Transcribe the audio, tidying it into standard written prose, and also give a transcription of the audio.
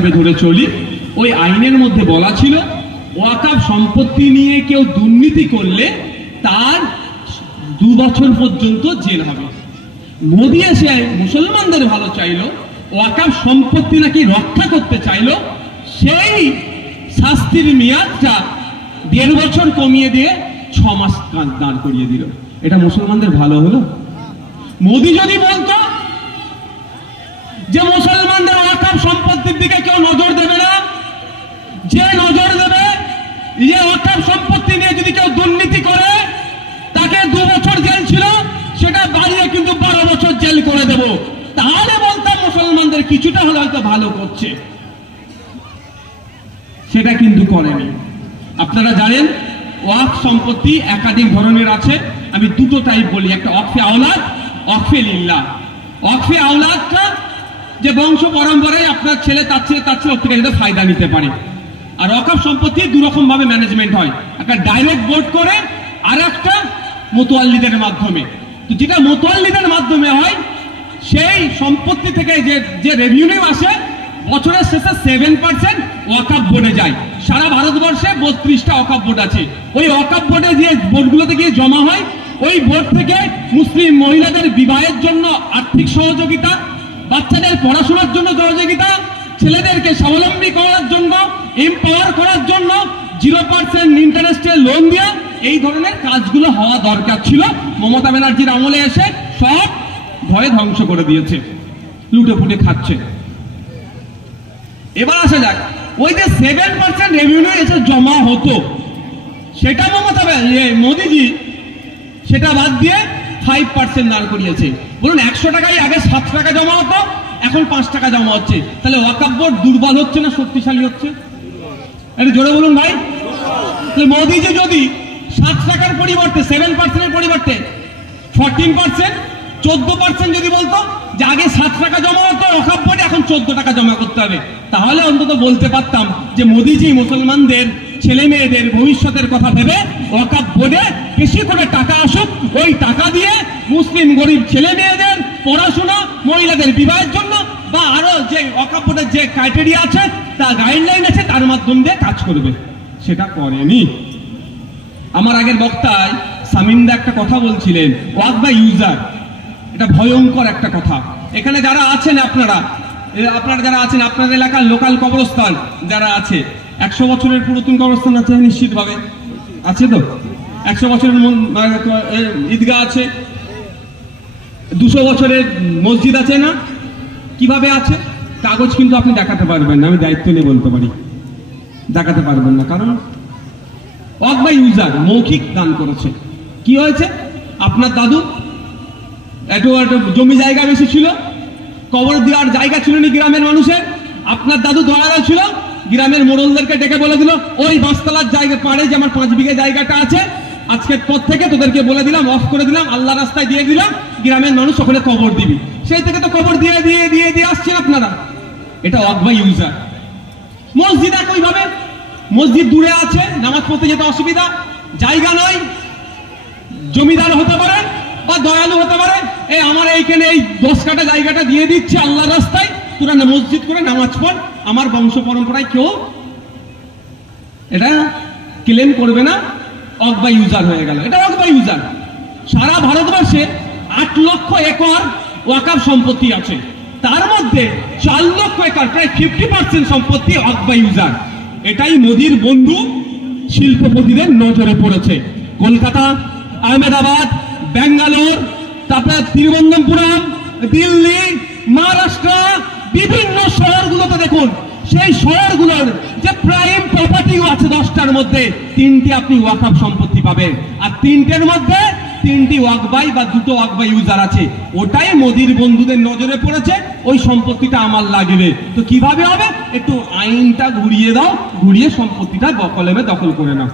হিসাবে ধরে চলি, ওই আইনের মধ্যে বলা ছিল ওয়াকফ সম্পত্তি নিয়ে কেউ দুর্নীতি করলে তার 2 বছর পর্যন্ত জেল হবে। মোদি এসে মুসলমানদের ভালো চাইলো, ওয়াকফ সম্পত্তি নাকি রক্ষা করতে চাইলো, সেই শাস্তির মেয়াদটা 1.5 বছর কমিয়ে দিয়ে 6 মাস দাঁড় করিয়ে দিল। এটা মুসলমানদের ভালো হলো? মোদি যদি বলতো যে মুসলমানদের ওয়াকফ সম্পত্তির দিকে কেউ নজর দেবে না, যে নজর দেবে যে ওয়াকফ সম্পত্তি নিয়ে যদি কেউ দুর্নীতি করে তাকে 2 বছর জেল ছিল, সেটা বাড়িয়ে কিন্তু 12 বছর জেল করে দেব, তাহলে বলতাম মুসলমানদের কিছুটা হলে হয়তো ভালো করছে। সেটা কিন্তু করেনি। আপনারা জানেন ওয়াকফ সম্পত্তি একাধিক ধরনের আছে, আমি দুটো টাইপ বলি, একটা ওয়াকফে আওলাদ, ওয়াকফে লিল্লাহ। ওয়াকফে আওলাদটা যে বংশ পরম্পরায় আপনার ছেলে তার ছেলে ওর থেকে কিন্তু ফায়দা নিতে পারে। আর ওয়াকফ সম্পত্তি 2 রকম ভাবে ম্যানেজমেন্ট হয়, একটা ডাইরেক্ট বোর্ড করে আর একটা মুতাওয়াল্লিদের মাধ্যমে। তো যেটা মুতাওয়াল্লিদের মাধ্যমে হয়, সেই সম্পত্তি থেকে যে রেভিনিউ আসে বছরের শেষে 7% ওয়াকফ বোর্ডে যায়। সারা ভারতবর্ষে 32টা ওয়াকফ বোর্ড আছে। ওই ওয়াকফ বোর্ডে যে বোর্ডগুলোতে গিয়ে জমা হয়, ওই বোর্ড থেকে মুসলিম মহিলাদের বিবাহের জন্য আর্থিক সহযোগিতা, বাচ্চাদের পড়াশোনার জন্য সহযোগিতা, ছেলেদেরকে স্বাবলম্বী করার জন্য, এম্পাওয়ার করার জন্য 0% ইন্টারেস্টে লোন দেওয়া, এই ধরনের কাজগুলো হওয়া দরকার ছিল। মমতা ব্যানার্জির আমলে এসে সব ভয়ে ধ্বংস করে দিয়েছে, লুটে ফুটে খাচ্ছে। এবার আসা যাক, ওই যে 7% রেভিনিউ এসে জমা হতো, সেটা মমতা মোদিজি সেটা বাদ দিয়ে 5% দাঁড় করিয়েছে। বলুন 100 টাকায় আগে 7 টাকা জমা হতো, এখন 5 টাকা জমা হচ্ছে। তাহলে ওয়াকফ বোর্ড দুর্বল হচ্ছে না শক্তিশালী হচ্ছে? একটু জোরে বলুন ভাই। মোদিজি যদি 7 টাকার পরিবর্তে 7% পরিবর্তে 14%, 14% যদি বলতো যে আগে 7 টাকা জমা হতো ওয়াকফ বোর্ডে, এখন 14 টাকা জমা করতে হবে, তাহলে অন্তত বলতে পারতাম যে মোদিজি মুসলমানদের ছেলে মেয়েদের ভবিষ্যতের কথা ভেবে ওয়াকফ বোর্ডে বেশি করে টাকা আসুক, ওই টাকা দিয়ে মুসলিম গরিব ছেলে মেয়েদের পড়াশোনা, মহিলাদের বিবাহের জন্য বা আরো যে ওয়াকফ বোর্ডের যে ক্রাইটেরিয়া আছে, তা গাইডলাইন আছে, তার মাধ্যম দিয়ে কাজ করবে। সেটা করেনি। আমার আগের বক্তায় সামিমদা একটা কথা বলছিলেন, ওয়াকফ বাই ইউজার, এটা ভয়ঙ্কর একটা কথা। এখানে যারা আছেন আপনারা যারা আছেন, আপনার এলাকার লোকাল কবরস্থান যারা আছে, 100 বছরের পুরাতন কবরস্থান আছে নিশ্চিতভাবে, আছে তো? 100 বছরের ঈদগাহ আছে, 200 বছরের মসজিদ আছে না? কিভাবে আছে? কাগজ কিন্তু আপনি দেখাতে পারবেন না, আমি দায়িত্ব নিয়ে বলতে পারি, দেখাতে পারবেন না। কারণ ওয়াকফ বাই ইউজার মৌখিক দান করেছে। কি হয়েছে? আপনার দাদু একটু জমি জায়গা বেশি ছিল, কবর দেওয়ার জায়গা ছিল না গ্রামের মানুষের, আপনার দাদু দয়াল ছিল, গ্রামের মোড়লদেরকে ডেকে বলে দিল ওই বাঁশতলার জায়গা পাড়ে যে আমার 5 বিঘা জায়গাটা আছে, আজকের পর থেকে তোদেরকে বলে দিলাম, অফ করে দিলাম, আল্লাহ রাস্তায় দিয়ে দিলাম, গ্রামের মানুষ ওখানে কবর দিবি। সেই থেকে তো কবর দিয়ে দিয়ে দিয়ে দিয়ে আসছেন আপনারা। এটা ওয়াকফ বাই ইউজার। মসজিদ একইভাবে, মসজিদ দূরে আছে, নামাজ পড়তে যেতে অসুবিধা, জায়গা নয়, জমিদার হতে পারে বা দয়ালু হতে পারে, এই আমার এইখানে এই 10 কাঠা জায়গাটা দিয়ে দিচ্ছে আল্লাহ রাস্তায়, তোরা মসজিদ করে নামাজ পড়, আমার বংশ পরম্পরায় কেউ এটা ক্লেম করবে না, ওয়াকফ বাই ইউজার হয়ে গেল। এটা ওয়াকফ বাই ইউজার। সারা ভারতবর্ষে 8 লক্ষ একর ওয়াকফ সম্পত্তি আছে, তার মধ্যে 4 লক্ষ একর, প্রায় 50% সম্পত্তি ওয়াকফ বাই ইউজার। এটাই মোদির বন্ধু শিল্পপতিদের নজরে পড়েছে। কলকাতা, আহমেদাবাদ, বেঙ্গালোর, তারপরে তিরুবনন্তপুরম, দিল্লি, মহারাষ্ট্র, বিভিন্ন শহরগুলোতে দেখুন, সেই শহরগুলোর যে প্রাইম প্রপার্টিও আছে 10টার মধ্যে 3টি আপনি ওয়াকফ সম্পত্তি পাবেন, আর 3টের মধ্যে 3টি ওয়াকফ বাই বা 2টো ওয়াকফ বাই ইউজার আছে। ওটাই মোদির বন্ধুদের নজরে পড়েছে, ওই সম্পত্তিটা আমার লাগবে। তো কিভাবে হবে? একটু আইনটা ঘুরিয়ে দাও, ঘুরিয়ে সম্পত্তিটা কলমে দখল করে নাও।